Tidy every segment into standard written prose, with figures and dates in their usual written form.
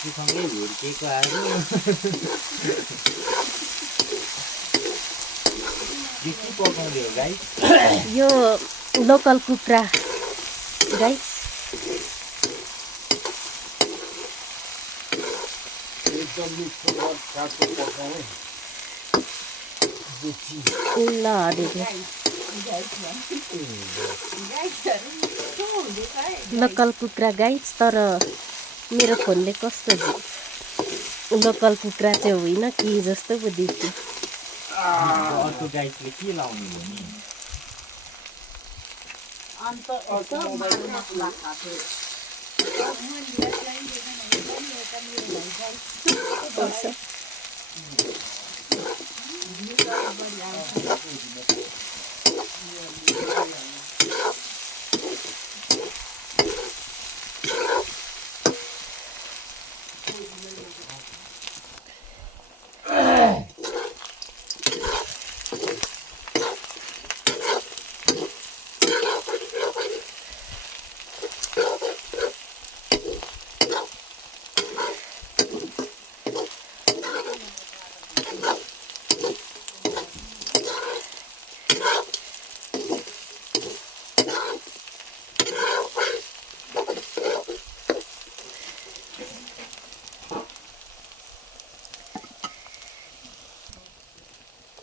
आफूसँगै हुर्केको आएर यो के पकाउँदै हो गाई? यो लोकल कुखुरा गाइस। ल दिदी लोकल कुखुरा गाइस। तर मेरो फोनले कस्तो लोकल कुखुरा चाहिँ होइन कि जस्तो पो देखियो। अर्को गाईले के लाउनु हो नि?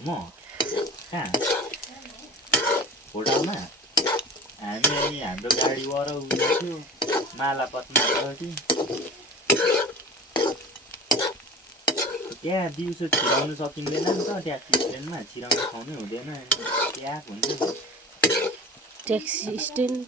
म कहाँ होटलमा हामी हाम्रो गाडी वर थियो मालापतमा थियो। त्यहाँ दिउँसो छिराउनु सकिँदैन नि त, त्यहाँ ट्रेनमा छिराउनु खुवाउनै हुँदैन, त्यहाँ हुन्छ ट्याक्सी स्ट्यान्ड